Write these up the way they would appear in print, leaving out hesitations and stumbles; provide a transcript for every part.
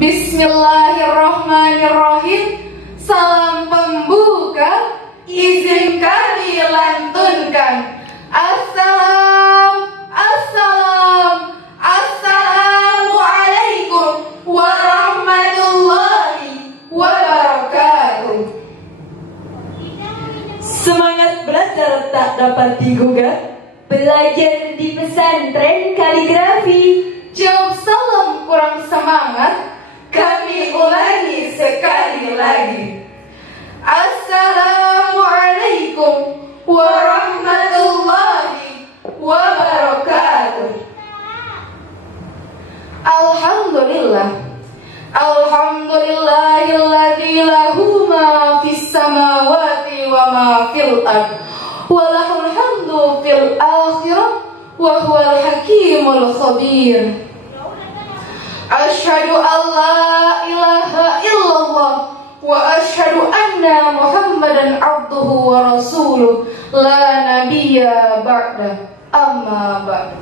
Bismillahirrahmanirrahim. Salam pembuka, izin kami lantunkan. Assalamualaikum warahmatullahi wabarakatuh. Semangat belajar tak dapat digugah. Belajar di pesantren kaligrafi. Jawab salam kurang semangat, kami ulangi sekali lagi. Assalamualaikum warahmatullahi wabarakatuh. Alhamdulillahilladzi lahu ma fis samawati wa ma fil ardh wa lahul hamdu fil akhirah wa huwal hakimul khabir. Asyhadu an la ilaha illallah wa asyhadu anna Muhammadan abduhu wa rasuluh la nabiyya ba'da, amma ba'd.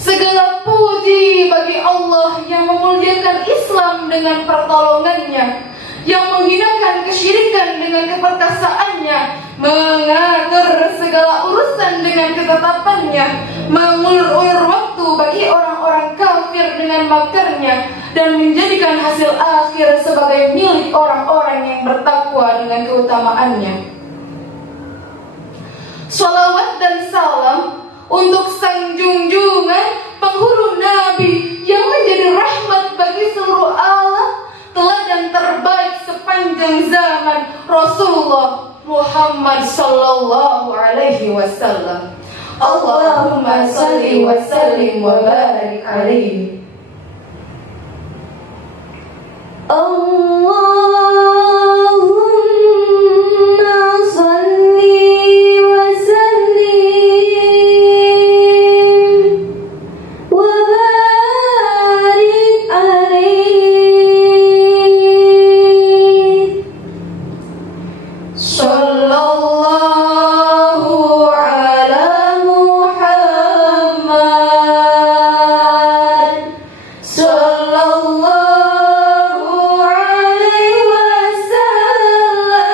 Segala puji bagi Allah yang memuliakan Islam dengan pertolongannya, yang menghinakan kesyirikan dengan keperkasaannya, mengatur segala urusan dengan ketetapannya, mengulur-ulur waktu bagi orang-orang kafir dengan makarnya, dan menjadikan hasil akhir sebagai milik orang-orang yang bertakwa dengan keutamaannya. Shalawat dan salam untuk sang junjungan penghulu Nabi yang menjadi rahmat bagi seluruh alam, teladan terbaik sepanjang zaman, Rasulullah Muhammad sallallahu alaihi wasallam. Allahumma salli wa sallim wa barik alaihi. Allahumma salli wa sallim wa barik alaihi. Sallallahu ala Muhammad, sallallahu alaihi wasallam,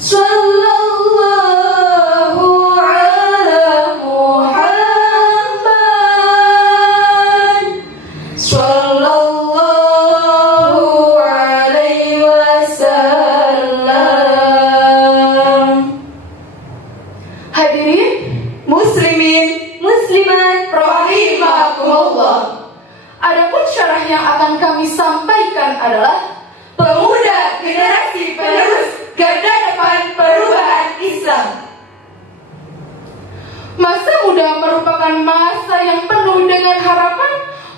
sallallahu ala Muhammad, sallallahu alaihi wasallam. Hadirin muslimin muslimat rahimakumullah. Adapun syarah yang akan kami sampaikan adalah pemuda generasi penerus garda depan perubahan Islam. Masa muda merupakan masa yang penuh dengan harapan,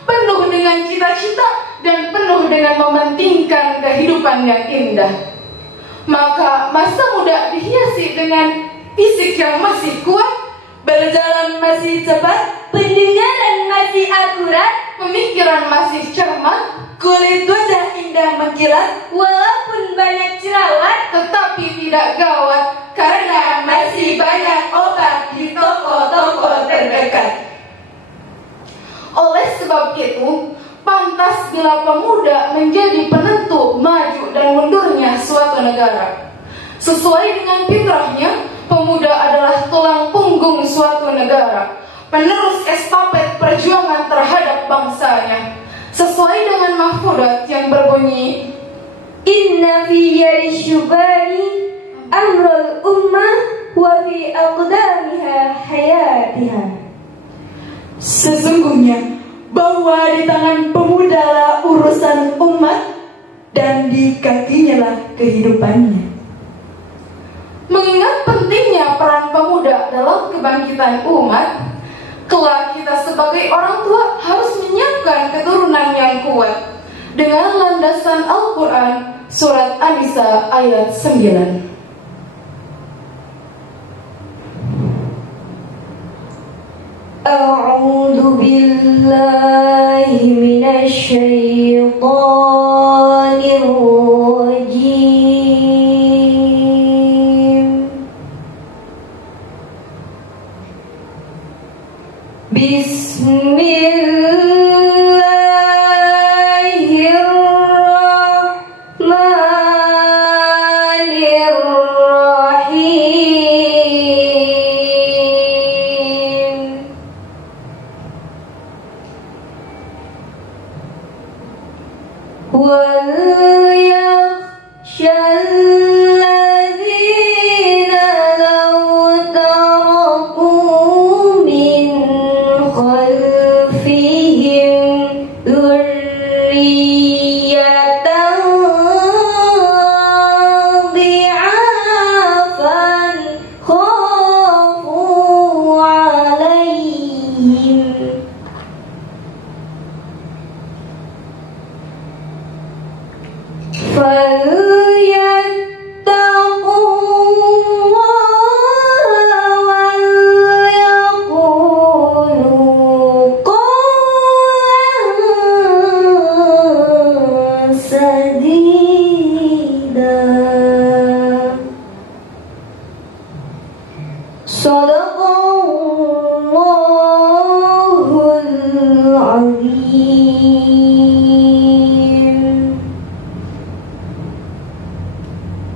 penuh dengan cita-cita, dan penuh dengan mementingkan kehidupan yang indah. Maka masa muda dihiasi dengan fisik yang masih kuat, berjalan masih cepat, pendengaran masih akurat, pemikiran masih cermat, kulit wajah indah mengkilat, walaupun banyak jerawat, tetapi tidak gawat, karena masih banyak obat di toko-toko terdekat. Oleh sebab itu, pantas bila pemuda menjadi penentu maju dan mundurnya suatu negara. Sesuai dengan fitrahnya, pemuda adalah tulang punggung suatu negara, penerus estafet perjuangan terhadap bangsanya. Sesuai dengan mahfudat yang berbunyi, Inna fi yadi syubani amrul ummah wa fi aqdamiha hayatiha. sesungguhnya bahwa di tangan pemuda lah urusan umat dan di kakinya lah kehidupannya. Mengingat pentingnya peran pemuda dalam kebangkitan umat, kelak kita sebagai orang tua harus menyiapkan keturunan yang kuat dengan landasan Al-Quran surat An-Nisa ayat 9. A'udzu billahi minasy syaithanir rajim. Bismillah وليخشى الذين لو تركوا من خلفهم ذرية ضعافا خافوا عليهم فليتقوا الله وليقولوا قولا سديدا. صدق الله العظيم.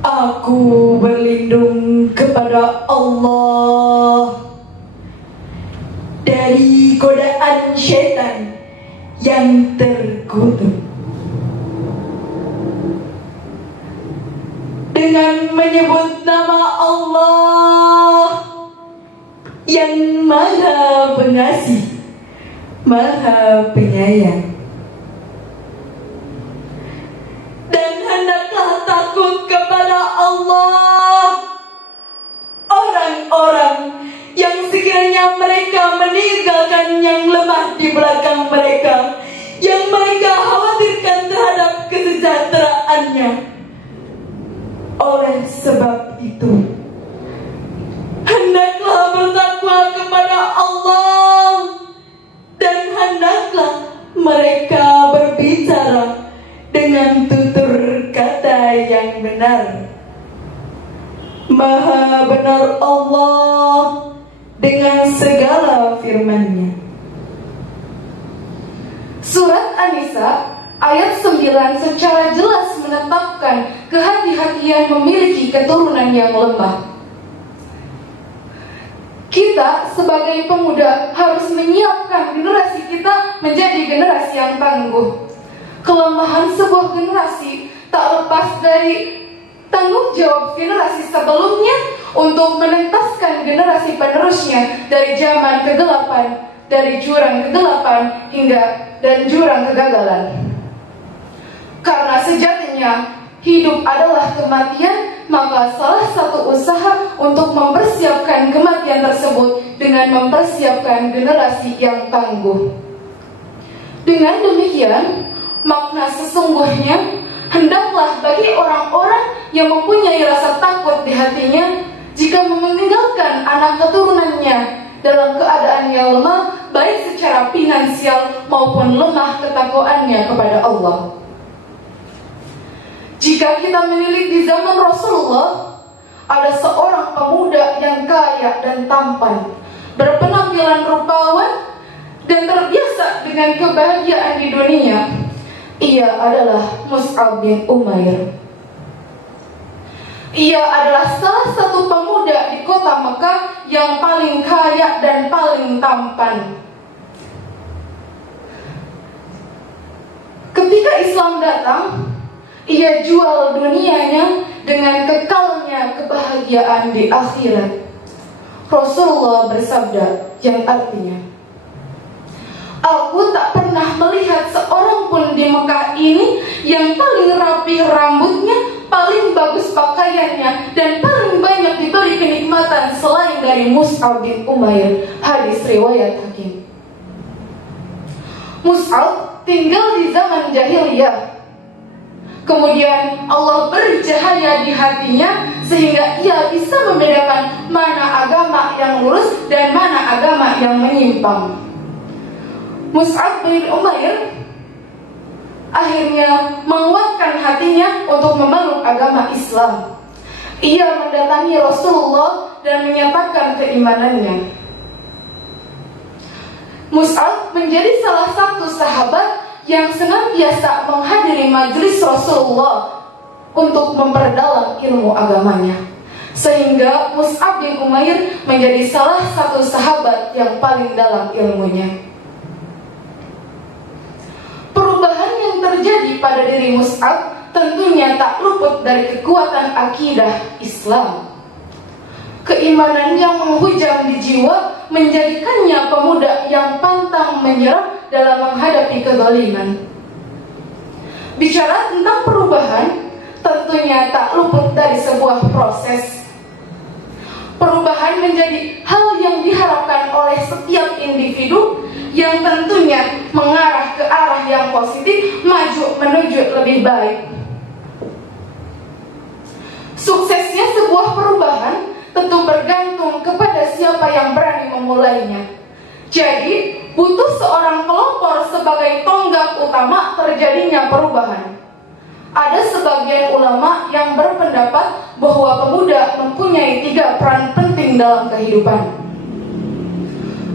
Aku berlindung kepada Allah dari godaan syaitan yang terkutuk. Dengan menyebut nama Allah yang Maha Pengasih, Maha Penyayang. Dan hendaklah takut kepada Allah orang-orang yang sekiranya mereka meninggalkan yang lemah di belakang mereka, yang mereka khawatirkan terhadap kesejahteraannya. Oleh sebab itu, hendaklah bertakwa kepada Allah dan hendaklah mereka berbicara dengan tutur kata yang benar. Maha benar Allah dengan segala firman-Nya. Surat An-Nisa ayat 9 secara jelas menetapkan kehati-hatian memiliki keturunan yang lemah. Kita sebagai pemuda harus menyiapkan generasi kita menjadi generasi yang tangguh. Kelemahan sebuah generasi tak lepas dari tanggung jawab generasi sebelumnya untuk menentaskan generasi penerusnya dari zaman kegelapan, dari jurang kegelapan hingga dan jurang kegagalan. Karena sejatinya hidup adalah kematian, maka salah satu usaha untuk mempersiapkan kematian tersebut dengan mempersiapkan generasi yang tangguh. Dengan demikian, makna sesungguhnya hendaklah bagi orang-orang yang mempunyai rasa takut di hatinya jika meninggalkan anak keturunannya dalam keadaan yang lemah, baik secara finansial maupun lemah ketakwaannya kepada Allah. Jika kita menilik di zaman Rasulullah, ada seorang pemuda yang kaya dan tampan, berpenampilan rupawan dan terbiasa dengan kebahagiaan di dunia. Ia adalah Mus'ab bin Umair. Ia adalah salah satu pemuda di kota Mekah yang paling kaya dan paling tampan. Ketika Islam datang, ia jual dunianya dengan kekalnya kebahagiaan di akhirat. Rasulullah bersabda yang artinya, aku tak pernah melihat seorang pun di Mekah ini yang paling rapi rambutnya, paling bagus pakaiannya, dan paling banyak diberi kenikmatan selain dari Mus'ab bin Umair. Hadis riwayat Hakim. Mus'ab tinggal di zaman jahiliyah. Kemudian Allah bercahaya di hatinya sehingga ia bisa membedakan mana agama yang lurus dan mana agama yang menyimpang. Mus'ab bin Umair akhirnya menguatkan hatinya untuk memeluk agama Islam. Ia mendatangi Rasulullah dan menyatakan keimanannya. Mus'ab menjadi salah satu sahabat yang senantiasa menghadiri majelis Rasulullah untuk memperdalam ilmu agamanya, sehingga Mus'ab bin Umair menjadi salah satu sahabat yang paling dalam ilmunya. Perubahan yang terjadi pada diri diri Mus'ab tentunya tak luput dari kekuatan akidah Islam. Keimanan yang menghujam di jiwa menjadikannya pemuda yang pantang menyerah dalam menghadapi kezaliman. Bicara tentang perubahan, tentunya tak luput dari sebuah proses. Perubahan menjadi hal yang diharapkan oleh setiap individu yang tentunya mengarah ke arah yang positif, maju menuju lebih baik. Suksesnya sebuah perubahan tentu bergantung kepada siapa yang berani memulainya. Jadi, butuh seorang pelopor sebagai tonggak utama terjadinya perubahan. Ada sebagian ulama yang berpendapat bahwa pemuda mempunyai 3 peran penting dalam kehidupan.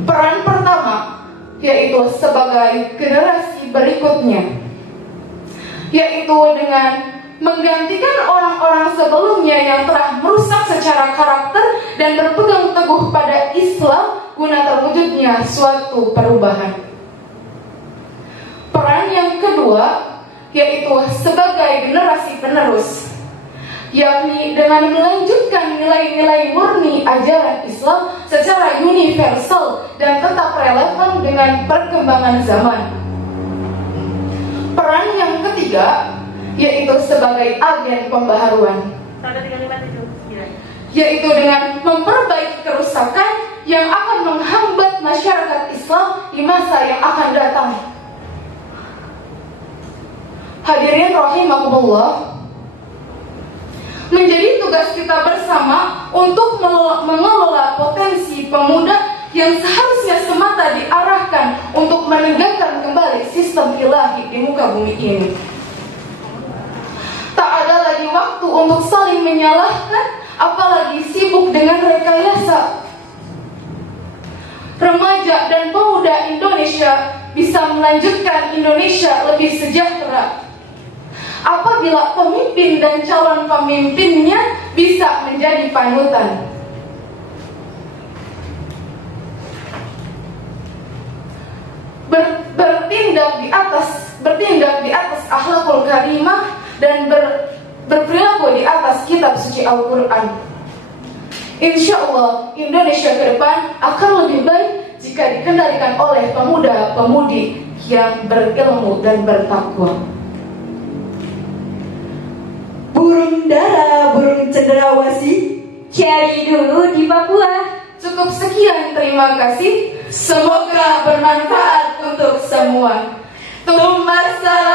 Peran pertama, yaitu sebagai generasi berikutnya, yaitu dengan menggantikan orang-orang sebelumnya yang telah merusak secara karakter dan berpegang teguh pada Islam guna terwujudnya suatu perubahan. Peran yang kedua, yaitu sebagai generasi penerus, yakni dengan melanjutkan nilai-nilai murni ajaran Islam secara universal dan tetap relevan dengan perkembangan zaman. Peran yang ketiga, yaitu sebagai agen pembaharuan, yaitu dengan memperbaiki kerusakan yang akan menghambat masyarakat Islam di masa yang akan datang. Hadirin rahimakumullah, menjadi tugas kita bersama untuk mengelola potensi pemuda yang seharusnya semata diarahkan untuk menegakkan kembali sistem ilahi di muka bumi ini. Tak ada lagi waktu untuk saling menyalahkan, apalagi sibuk dengan rekayasa. Remaja dan pemuda Indonesia bisa melanjutkan Indonesia lebih sejahtera apabila pemimpin dan calon pemimpinnya bisa menjadi panutan. Bertindak di atas akhlakul karimah dan berperilaku di atas kitab suci Al-Quran. Insya Allah Indonesia ke depan akan lebih baik jika dikendalikan oleh pemuda-pemudi yang berilmu dan bertakwa. Burung dara, burung cendrawasih, Cari dulu di Papua. Cukup sekian, terima kasih. Semoga bermanfaat untuk semua. Tumbas salam.